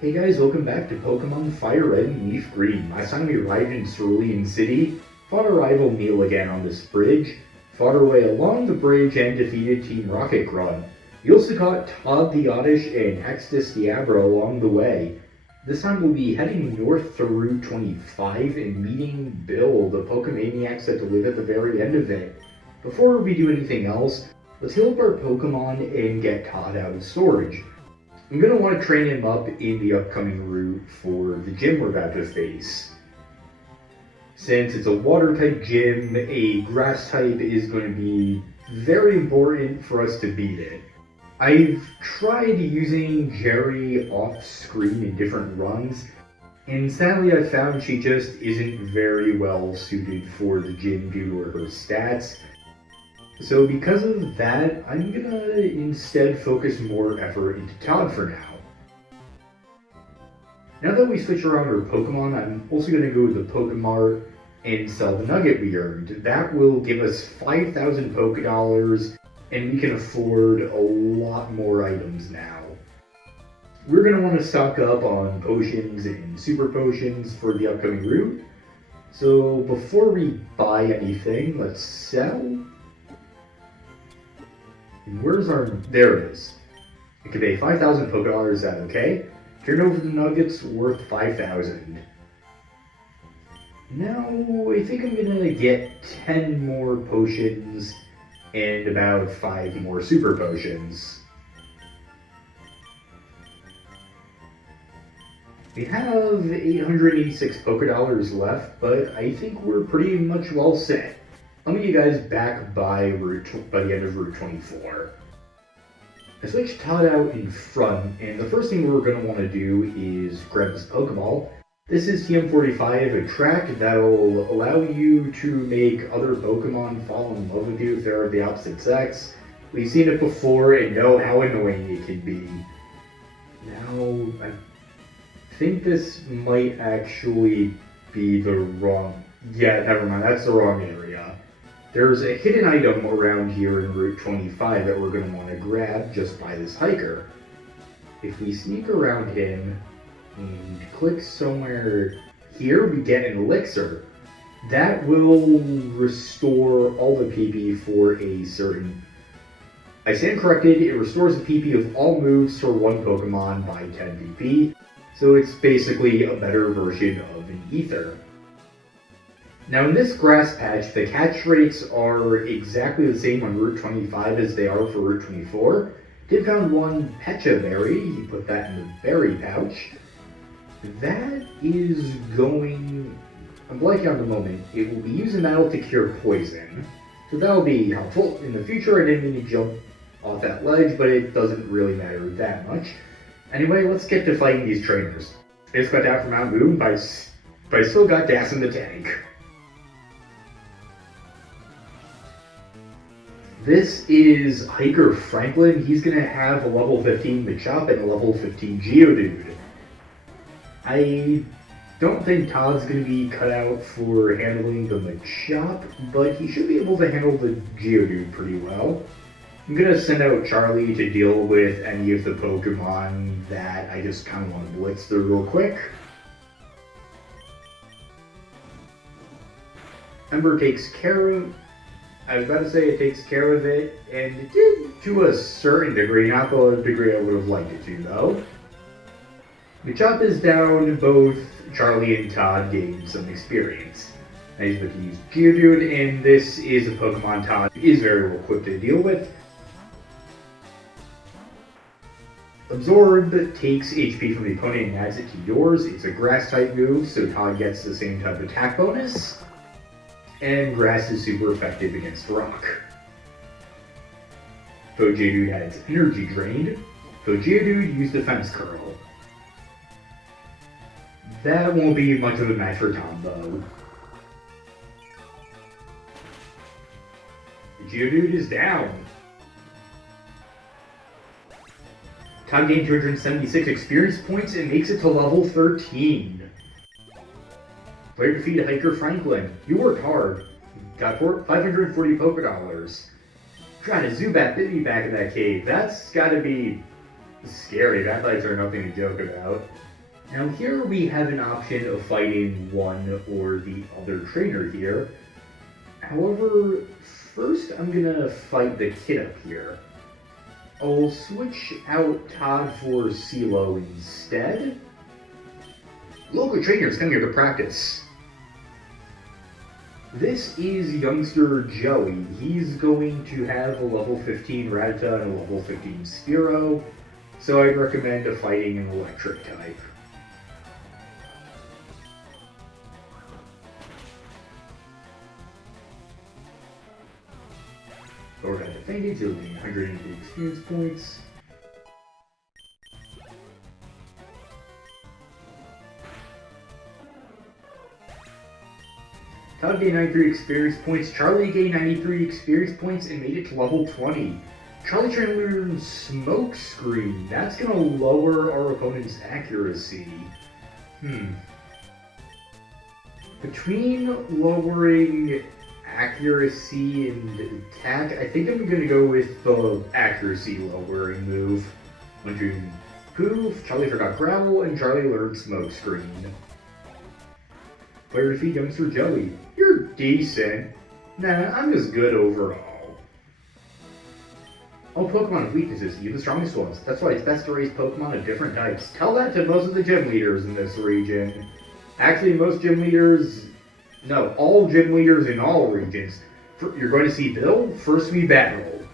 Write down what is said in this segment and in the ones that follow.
Hey guys, welcome back to Pokemon FireRed and LeafGreen. Last time we arrived in Cerulean City, fought our rival Neil again on this bridge, fought our way along the bridge and defeated Team Rocket Grunt. We also caught Todd the Oddish and Hextus the Abra along the way. This time we'll be heading north to Route 25 and meeting Bill, the Pokemaniacs that live at the very end of it. Before we do anything else, let's heal up our Pokemon and get Todd out of storage. I'm going to want to train him up in the upcoming route for the gym we're about to face. Since it's a water type gym, a grass type is going to be very important for us to beat it. I've tried using Jerry off screen in different runs, and sadly I found she just isn't very well suited for the gym due to her stats. So because of that, I'm gonna instead focus more effort into Todd for now. Now that we switch around our Pokemon, I'm also gonna go to the Pokemart and sell the nugget we earned. That will give us 5,000 Pokédollars, and we can afford a lot more items now. We're gonna want to stock up on potions and super potions for the upcoming route. So before we buy anything, let's sell. Where's our... there it is. It could pay 5,000 Pokédollars, is that okay? Turn over the nuggets worth 5,000. Now, I think I'm gonna get 10 more potions and about 5 more super potions. We have 886 Pokédollars left, but I think we're pretty much well set. I'll meet you guys back by the end of Route 24. I switched Todd out in front, and the first thing we're going to want to do is grab this Pokeball. This is TM45, a track that'll allow you to make other Pokemon fall in love with you if they're of the opposite sex. We've seen it before and know how annoying it can be. Now, I think this might actually be the wrong... yeah, never mind, that's the wrong area. There's a hidden item around here in Route 25 that we're going to want to grab just by this hiker. If we sneak around him and click somewhere here, we get an elixir. That will restore all the PP for a certain... I stand corrected, it restores the PP of all moves for one Pokemon by 10 PP, so it's basically a better version of an Ether. Now in this grass patch, the catch rates are exactly the same on Route 25 as they are for Route 24. Did found one Pecha Berry, he put that in the berry pouch. That is going... I'm blanking on the moment. It will be used in battle to cure poison. So that'll be helpful. In the future, I didn't mean to jump off that ledge, but it doesn't really matter that much. Anyway, let's get to fighting these trainers. I just got down from Mount Moon, but I still got gas in the tank. This is Hiker Franklin. He's going to have a level 15 Machop and a level 15 Geodude. I don't think Todd's going to be cut out for handling the Machop, but he should be able to handle the Geodude pretty well. I'm going to send out Charlie to deal with any of the Pokemon that I just kind of want to blitz through real quick. Ember takes care of... I was about to say it takes care of it, and it did to a certain degree, not the degree I would have liked it to, though. Machop is down, both Charlie and Todd gained some experience. Now he's about to use Geodude, and this is a Pokemon Todd is very well equipped to deal with. Absorb takes HP from the opponent and adds it to yours. It's a grass type move, so Todd gets the same type of attack bonus. And grass is super effective against rock. Though Geodude had its energy drained, though Geodude used Defense Curl. That won't be much of a match for Tom, though. Geodude is down. Tom gained 276 experience points and makes it to level 13. Player defeated Hiker Franklin. You worked hard. Got 540 Pokédollars. God, a Zubat bit me back in that cave. That's gotta be Scary, Batlights are nothing to joke about. Now here we have an option of fighting one or the other trainer here. However, first I'm gonna fight the kid up here. I'll switch out Todd for CeeLo instead. Local trainers come here to practice. This is youngster Joey. He's going to have a level 15 Rattata and a level 15 Spearow, so I'd recommend fighting an electric type. Or got defended, dealing 180 experience points. Todd gained 93 experience points, Charlie gained 93 experience points and made it to level 20. Charlie trying to learn Smoke Screen. That's going to lower our opponent's accuracy. Between lowering accuracy and attack, I think I'm going to go with the accuracy lowering move. Wondering Poof, Charlie forgot Growl, and Charlie learned Smoke Screen. Player defeat youngster Joey. You're decent. Nah, I'm just good overall. All Pokemon have weaknesses, even the strongest ones. That's why it's best to raise Pokemon of different types. Tell that to most of the gym leaders in this region. Actually, most gym leaders... No, all gym leaders in all regions. You're going to see Bill, first we battle.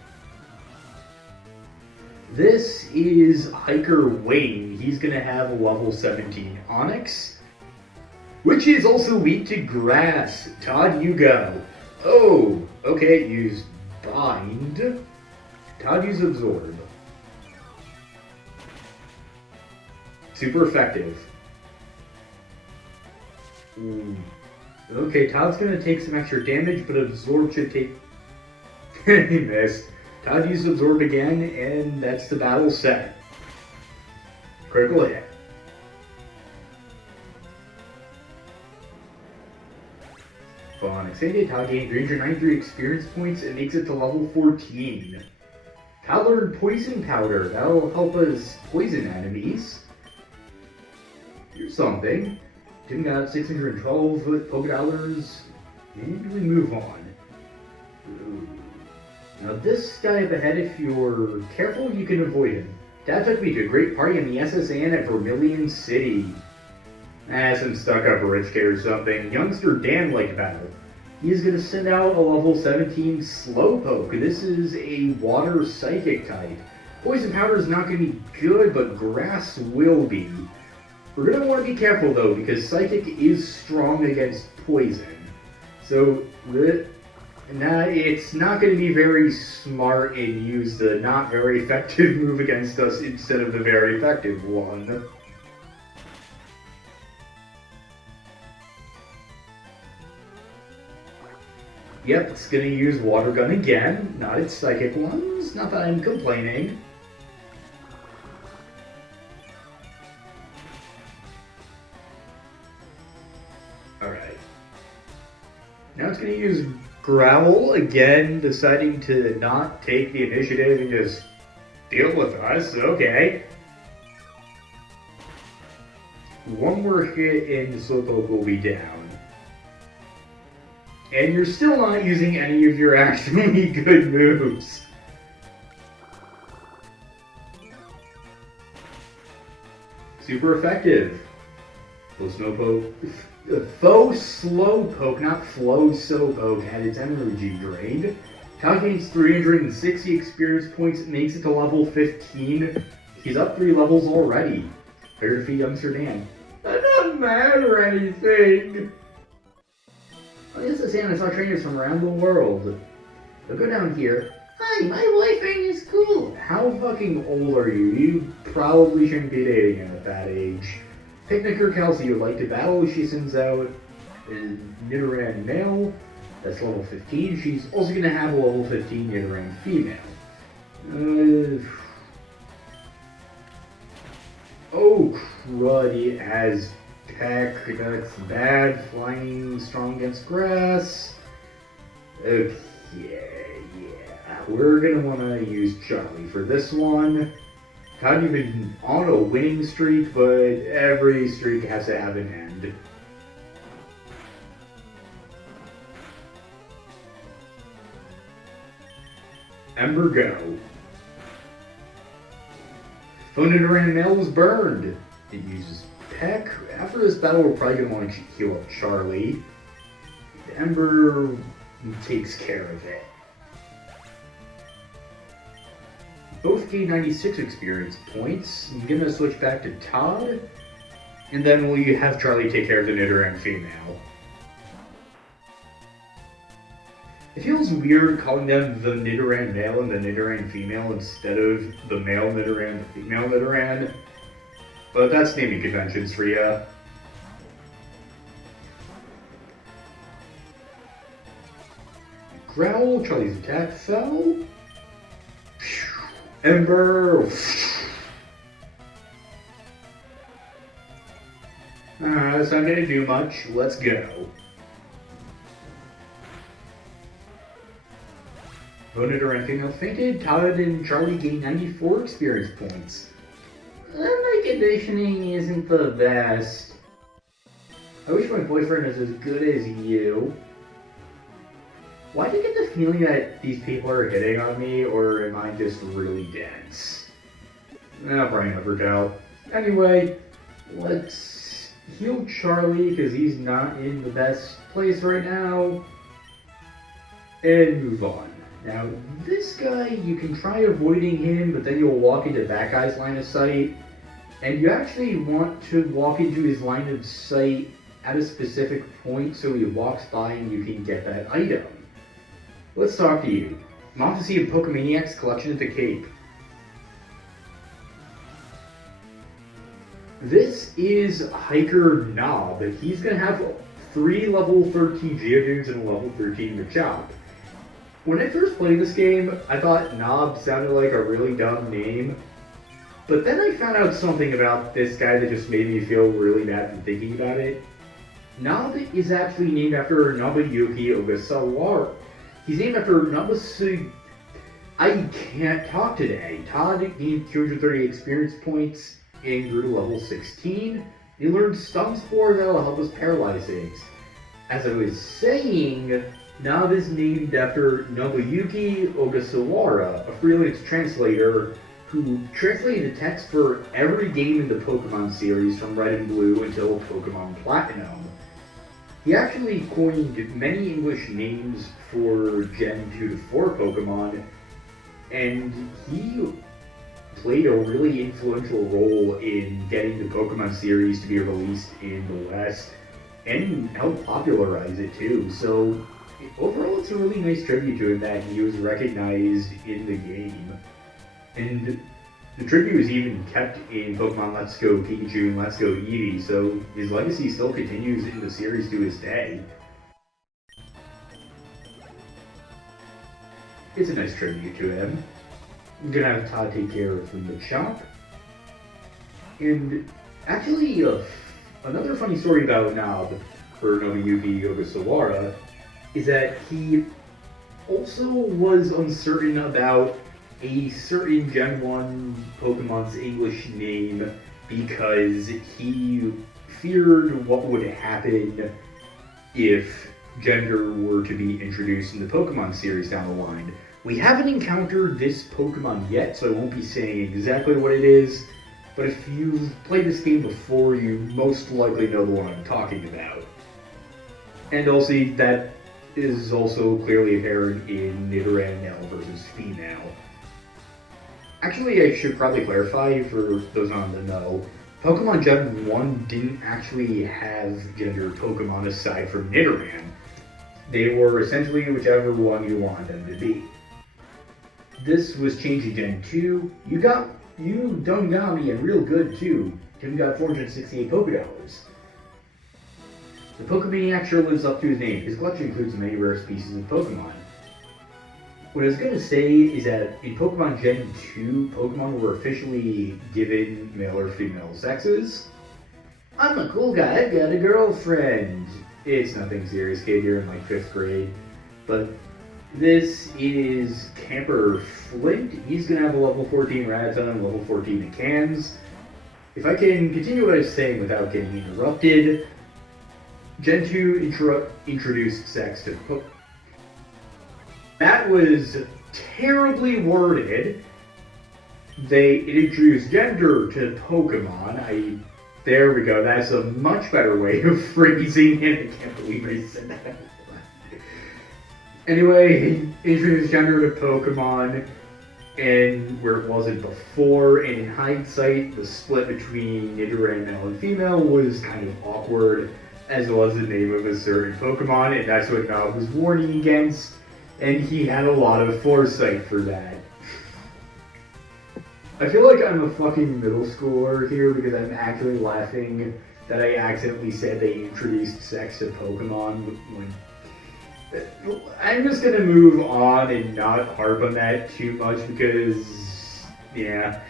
This is Hiker Wayne. He's going to have a level 17 Onix, which is also weak to grass. Todd, you go. Oh, okay, use Bind. Todd, use Absorb. Super effective. Okay, Todd's gonna take some extra damage, but Absorb should take... He missed. Todd used Absorb again, and that's the battle set. Critical hit. Fun. Excited, Todd gained 393 experience points and makes it to level 14. Todd learned Poison Powder. That'll help us poison enemies. Here's something. Tim got 612 Pokédollars, and we move on. Ooh. Now this guy up ahead, if you're careful, you can avoid him. Dad took me to a great party in the SSN at Vermilion City. Some stuck-up rich kid or something. Youngster Dan liked battle. He's going to send out a level 17 Slowpoke. This is a water psychic type. Poison Powder is not going to be good, but Grass will be. We're going to want to be careful though, because Psychic is strong against Poison. So, it's not going to be very smart and use the not very effective move against us instead of the very effective one. Yep, it's going to use Water Gun again, not its Psychic ones, not that I'm complaining. Alright. Now it's going to use Growl again, deciding to not take the initiative and just deal with us. Okay. One more hit and Slowpoke will be down. And you're still not using any of your actually good moves. Super effective. Faux Slowpoke, not Flow Slowpoke, had its energy drained. Todd gains 360 experience points, makes it to level 15. He's up 3 levels already. Fair defeat youngster Dan. That doesn't matter anything. This is Sam. I saw trainers from around the world. They'll go down here. Hi, my boyfriend is cool. How fucking old are you? You probably shouldn't be dating him at that age. Picnicker Kelsey would like to battle. She sends out a Nidoran male. That's level 15. She's also going to have a level 15 Nidoran female. Oh crud, he has Peck. That's bad. Flying strong against grass. Okay, yeah. We're going to want to use Charlie for this one. Not even on a winning streak, but every streak has to have an end. Ember go. Nidoran Mail was burned. It uses Peck. After this battle, we're probably going to want to heal up Charlie. The Ember takes care of it. Both gain 96 experience points. I'm going to switch back to Todd. And then we'll have Charlie take care of the Nidoran female. It feels weird calling them the Nidoran male and the Nidoran female instead of the male Nidoran and the female Nidoran. But that's naming conventions for ya. Growl, Charlie's attack fell. Ember. That's not gonna do much. Let's go. Nidoran female fainted. Todd and Charlie gained 94 experience points. My conditioning isn't the best. I wish my boyfriend was as good as you. Why do I get the feeling that these people are hitting on me, or am I just really dense? I'll probably never tell. Anyway, let's heal Charlie, because he's not in the best place right now, and move on. Now, this guy, you can try avoiding him, but then you'll walk into that guy's line of sight, and you actually want to walk into his line of sight at a specific point so he walks by and you can get that item. Let's talk to you. I'm off to see a Pokemaniac's collection at the Cape. This is Hiker Knob. He's going to have 3 level 13 Geodudes and a level 13 Machop. When I first played this game, I thought Knob sounded like a really dumb name. But then I found out something about this guy that just made me feel really bad for thinking about it. Knob is actually named after Nobuyuki Ogasawara. He's named after Nobusu... I can't talk today. Todd gained 230 experience points and grew to level 16. He learned Stun Spore that'll help us paralyze things. As I was saying, Knob is named after Nobuyuki Ogasawara, a freelance translator who translated the text for every game in the Pokemon series from Red and Blue until Pokemon Platinum. He actually coined many English names for Gen 2 to 4 Pokemon, and he played a really influential role in getting the Pokemon series to be released in the West, and helped popularize it too. So overall, it's a really nice tribute to him that he was recognized in the game. And the tribute was even kept in Pokemon Let's Go Pikachu and Let's Go Eevee, so his legacy still continues in the series to this day. It's a nice tribute to him. I'm gonna have Todd take care of the Machop. And actually, another funny story about Knob for Nobuyuki Ogasawara is that he also was uncertain about a certain Gen 1 Pokemon's English name because he feared what would happen if gender were to be introduced in the Pokemon series down the line. We haven't encountered this Pokemon yet, so I won't be saying exactly what it is, but if you've played this game before, you most likely know the one I'm talking about. And also, that is also clearly apparent in Nidoran male versus female. Actually, I should probably clarify for those not in the know, Pokemon Gen 1 didn't actually have gendered Pokemon aside from Nidoran. They were essentially whichever one you wanted them to be. This was changed in Gen 2. You done got me and real good too. Tim got 468 Pokédollars. The Pokemaniac sure lives up to his name. His collection includes many rare species of Pokemon. What I was going to say is that in Pokemon Gen 2, Pokemon were officially given male or female sexes. I'm a cool guy, I've got a girlfriend. It's nothing serious, kid, you're in like 5th grade. But This is Camper Flint. He's going to have a level 14 Rattata and level 14 Cans. If I can continue what I was saying without getting interrupted, Gen 2 introduced sex to Pokemon. That was terribly worded. They introduced gender to Pokemon. There we go. That's a much better way of phrasing it. I can't believe I said that. Anyway, he introduced gender to Pokemon, and where it wasn't before, and in hindsight, the split between Nidoran male and female was kind of awkward, as was the name of a certain Pokemon, and that's what Nob was warning against, and he had a lot of foresight for that. I feel like I'm a fucking middle schooler here because I'm actually laughing that I accidentally said they introduced sex to Pokemon when... I'm just gonna move on and not harp on that too much because, yeah.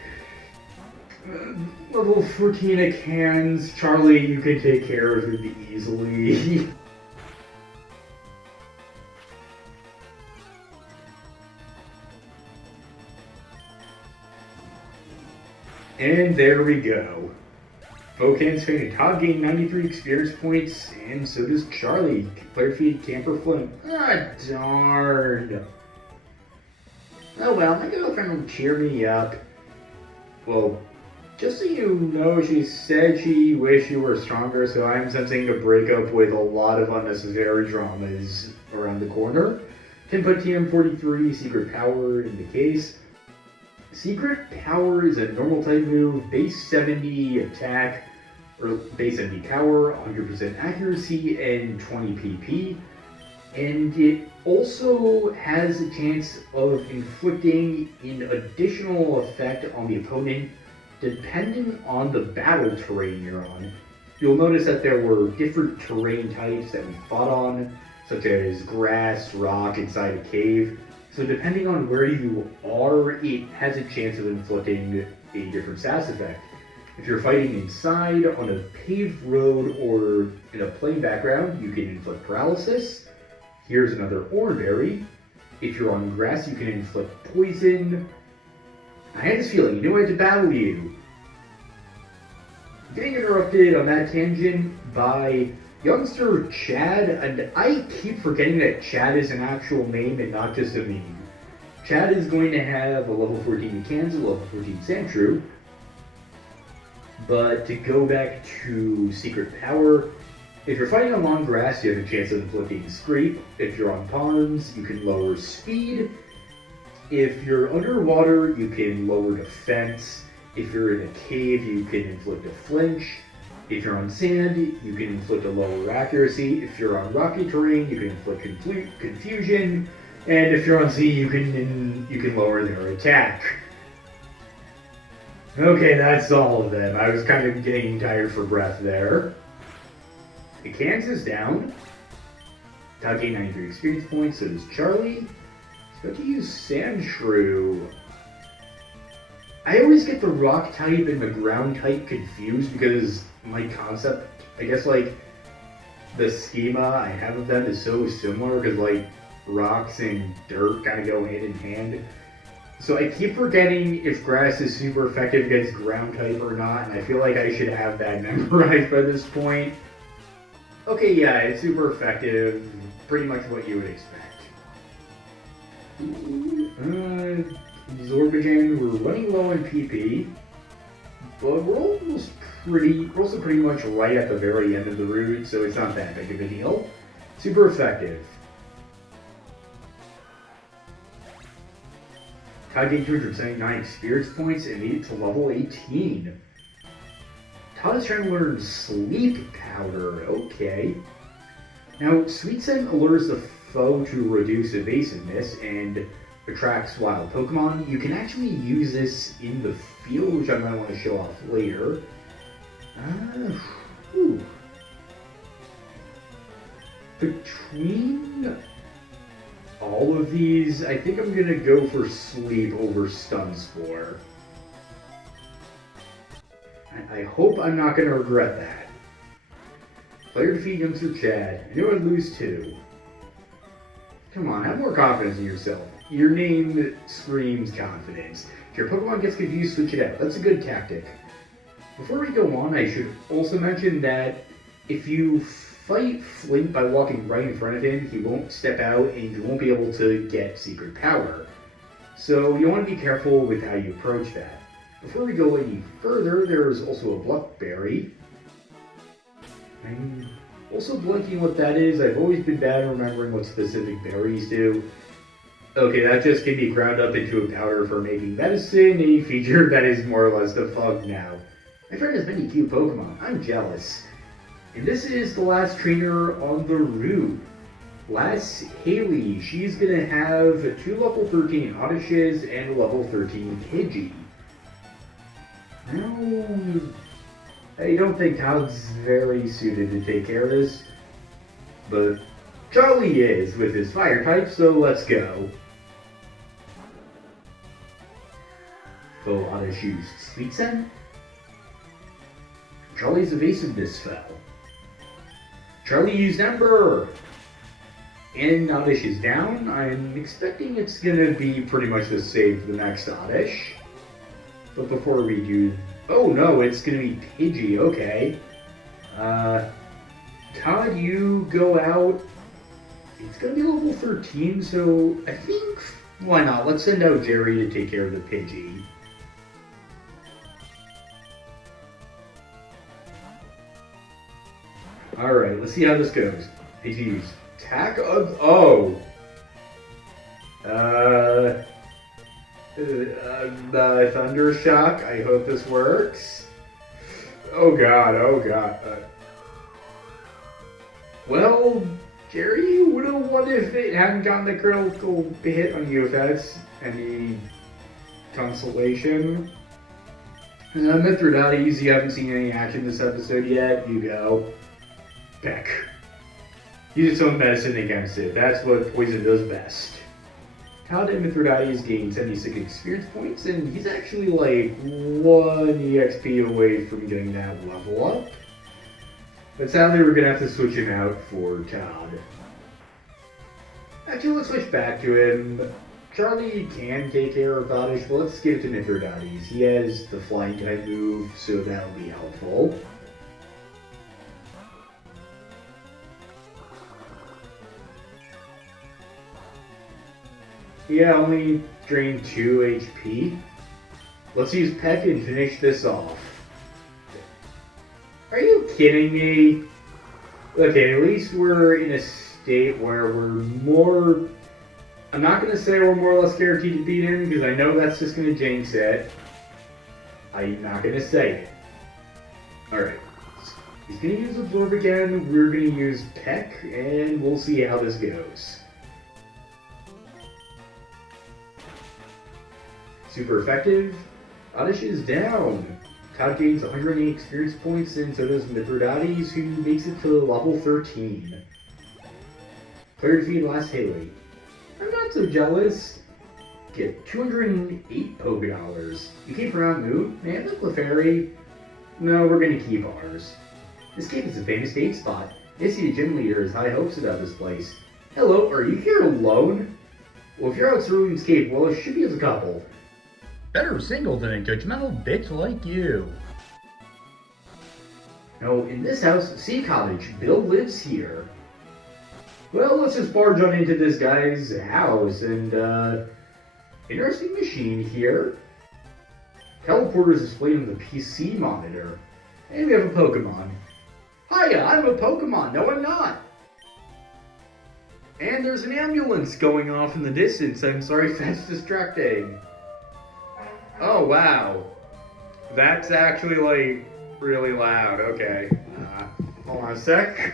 Level 14 of Cans, Charlie, you can take care of him easily. And there we go. Bocan's fainted. Todd gained 93 experience points, and so does Charlie. Player defeated Camper Flint. Ah, darn. Oh well, my girlfriend will cheer me up. Well, just so you know, she said she wished you were stronger, so I'm sensing a breakup with a lot of unnecessary dramas around the corner. Input TM43, Secret Power in the case. Secret Power is a normal type move, base 70 attack, or base 70 power, 100% accuracy, and 20 PP. And it also has a chance of inflicting an additional effect on the opponent depending on the battle terrain you're on. You'll notice that there were different terrain types that we fought on, such as grass, rock, inside a cave. So depending on where you are, it has a chance of inflicting a different status effect. If you're fighting inside, on a paved road, or in a plain background, you can inflict paralysis. Here's another Oranberry. If you're on grass, you can inflict poison. I had this feeling, you knew I had to battle you. Getting interrupted on that tangent by youngster Chad, and I keep forgetting that Chad is an actual name and not just a meme. Chad is going to have a level 14 Kansas, level 14 Sandshrew. But to go back to Secret Power, if you're fighting on long grass, you have a chance of inflicting Scrape. If you're on ponds, you can lower speed. If you're underwater, you can lower defense. If you're in a cave, you can inflict a flinch. If you're on sand, you can inflict a lower accuracy. If you're on rocky terrain, you can inflict confusion. And if you're on sea, you can lower their attack. Okay, that's all of them. I was kind of getting tired for breath there. The Kansas down. Todd gained 93 experience points, so does Charlie. He's about to use Sandshrew. I always get the rock type and the ground type confused because my concept, I guess, like, the schema I have of them is so similar because, like, rocks and dirt kind of go hand in hand. So I keep forgetting if grass is super effective against ground type or not, and I feel like I should have that memorized by this point. Okay, yeah, it's super effective, pretty much what you would expect. Zorbajan, we're running low on PP, but we're also pretty much right at the very end of the route, so it's not that big of a deal. Super effective. Todd gained 279 experience points and made it to level 18. Todd is trying to learn Sleep Powder, okay. Now, Sweet Scent allures the foe to reduce evasiveness and attracts wild Pokemon. You can actually use this in the field, which I might want to show off later. Between all of these, I think I'm going to go for Sleep over Stun Spore. I hope I'm not going to regret that. Player defeat youngster Chad. I knew I'd lose too. Come on, have more confidence in yourself. Your name screams confidence. If your Pokemon gets confused, switch it out. That's a good tactic. Before we go on, I should also mention that if you fight Flint by walking right in front of him, he won't step out and you won't be able to get Secret Power. So you want to be careful with how you approach that. Before we go any further, there's also a Blackberry. I'm also blanking what that is. I've always been bad at remembering what specific berries do. Okay, that just can be ground up into a powder for making medicine, a feature that is more or less defunct now. My friend has many cute Pokemon. I'm jealous. And this is the last trainer on the route. Lass Haley. She's gonna have 2 level 13 Oddishes and a level 13 Pidgey. Now, I don't think Todd's very suited to take care of this, but Charlie is with his fire type, so let's go. Full Oddish used Sleep Scent. Charlie's evasiveness fell. Charlie used Ember! And Oddish is down. I'm expecting it's gonna be pretty much the same for the next Oddish. But before we do... Oh no, it's gonna be Pidgey, okay. Todd, you go out. It's gonna be level 13, so I think... Why not? Let's send out Jerry to take care of the Pidgey. Alright, let's see how this goes. Pidgey use attack of... Oh! Thunder Shock. I hope this works. Oh god, oh god. Well, Jerry would have won if it hadn't gotten the critical hit on you, if that's any consolation. Mithridates, you haven't seen any action this episode yet. You go. Peck. Use its own medicine against it. That's what poison does best. Todd and Mithridates gained 76 experience points, and he's actually like 1 EXP away from getting that level up. But sadly, we're gonna have to switch him out for Todd. Actually, let's switch back to him. Charlie can take care of Oddish, but let's give it to Mithridates. He has the flying type move, so that'll be helpful. Yeah, only drained 2 HP. Let's use Peck and finish this off. Are you kidding me? Okay, at least we're in a state where we're more... I'm not going to say we're more or less guaranteed to beat him, because I know that's just going to jinx it. I'm not going to say it. Alright. He's going to use Absorb again, we're going to use Peck, and we'll see how this goes. Super effective. Oddish is down. Todd gains 108 experience points, and so does Mithridates, who makes it to level 13. Player defeat Lass Haley. I'm not so jealous. Get 208 Pokédollars. You came from Mount Moon? May I have a Clefairy? No, we're gonna keep ours. This cave is a famous date spot. Issy, the gym leader, has high hopes about this place. Hello, are you here alone? Well, if you're out Cerulean's cave, well, it should be as a couple. Better single than a judgmental bitch like you. No, in this house, Sea Cottage, Bill lives here. Well, let's just barge on into this guy's house, and, interesting machine here. Teleporter is displayed on the PC monitor. And we have a Pokemon. Hiya, I'm a Pokemon. No, I'm not. And there's an ambulance going off in the distance. I'm sorry if that's distracting. Oh, wow. That's actually, like, really loud. Okay. Hold on a sec.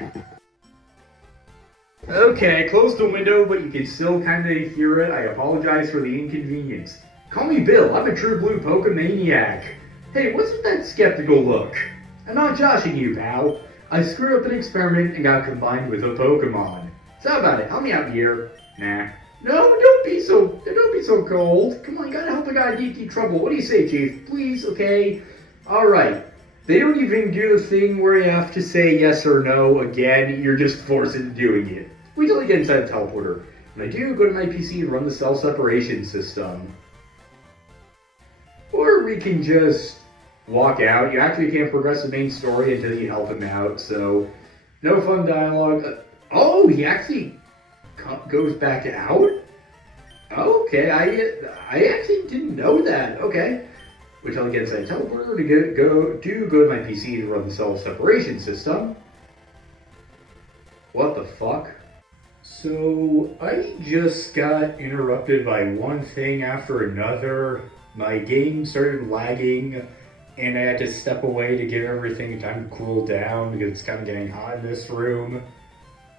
Okay, close the window, but you can still kind of hear it. I apologize for the inconvenience. Call me Bill. I'm a true blue Pokemaniac. Hey, what's with that skeptical look? I'm not joshing you, pal. I screwed up an experiment and got combined with a Pokemon. So how about it? Help me out here. Nah. No, don't be so cold. Come on, you gotta help a guy get in trouble. What do you say, Chief? Please, okay? Alright. They don't even do the thing where you have to say yes or no again. You're just forced into doing it. Wait till you get inside the teleporter. And I do go to my PC and run the cell separation system. Or we can just walk out. You actually can't progress the main story until you help him out, so no fun dialogue. Oh, he actually goes back out? Okay, I actually didn't know that. Okay. Which I'll get inside teleporter to go to my PC to run the cell separation system. What the fuck? So I just got interrupted by one thing after another. My game started lagging, and I had to step away to give everything time to cool down because it's kind of getting hot in this room.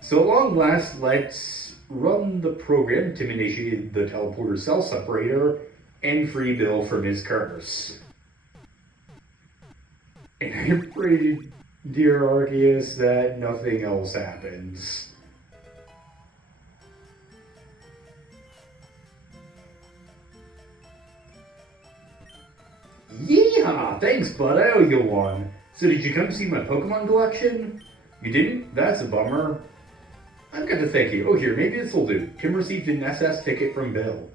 So at long last, let's run the program to initiate the teleporter cell separator and free Bill from his curse. And I pray, dear Arceus, that nothing else happens. Yeehaw! Thanks, bud. I owe you one. So did you come see my Pokemon collection? You didn't? That's a bummer. I've got to thank you. Oh, here, maybe this'll do. Tim received an SS ticket from Bill.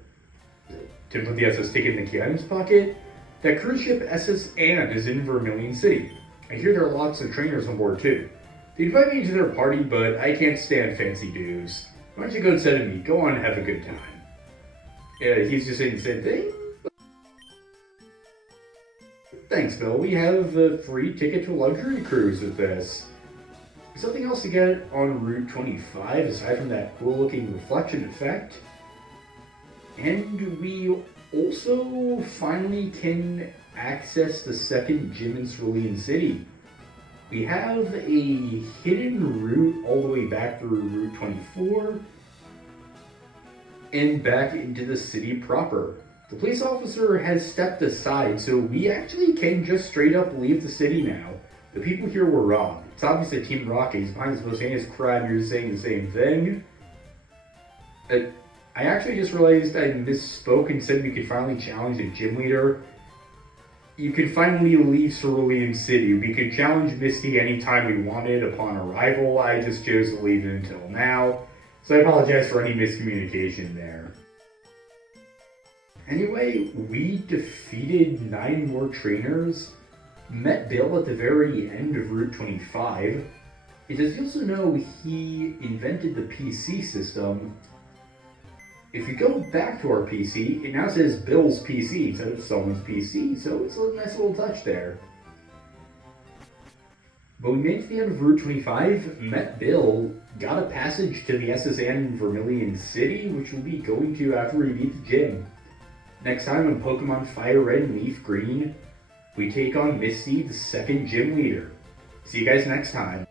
Tim put the SS ticket in the key items pocket. That cruise ship SS Ann is in Vermilion City. I hear there are lots of trainers on board too. They invite me to their party, but I can't stand fancy dues. Why don't you go instead of me? Go on and have a good time. Yeah, he's just saying the same thing. Thanks, Bill. We have a free ticket to a luxury cruise with this. Something else to get on Route 25 aside from that cool looking reflection effect. And we also finally can access the second gym in Cerulean City. We have a hidden route all the way back through Route 24 and back into the city proper. The police officer has stepped aside, so we actually can just straight up leave the city now. The people here were wrong. It's obvious that Team Rocket is behind this most heinous crime. You're saying the same thing. I actually just realized I misspoke and said we could finally challenge the gym leader. You could finally leave Cerulean City. We could challenge Misty anytime we wanted upon arrival. I just chose to leave it until now. So I apologize for any miscommunication there. Anyway, we defeated 9 more trainers, met Bill at the very end of Route 25. It does also know he invented the PC system. If we go back to our PC, it now says Bill's PC instead of someone's PC, so it's a nice little touch there. But we made it to the end of Route 25, met Bill, got a passage to the SSN in Vermilion City, which we'll be going to after we beat the gym. Next time on Pokemon FireRed and LeafGreen, we take on Misty, the second gym leader. See you guys next time.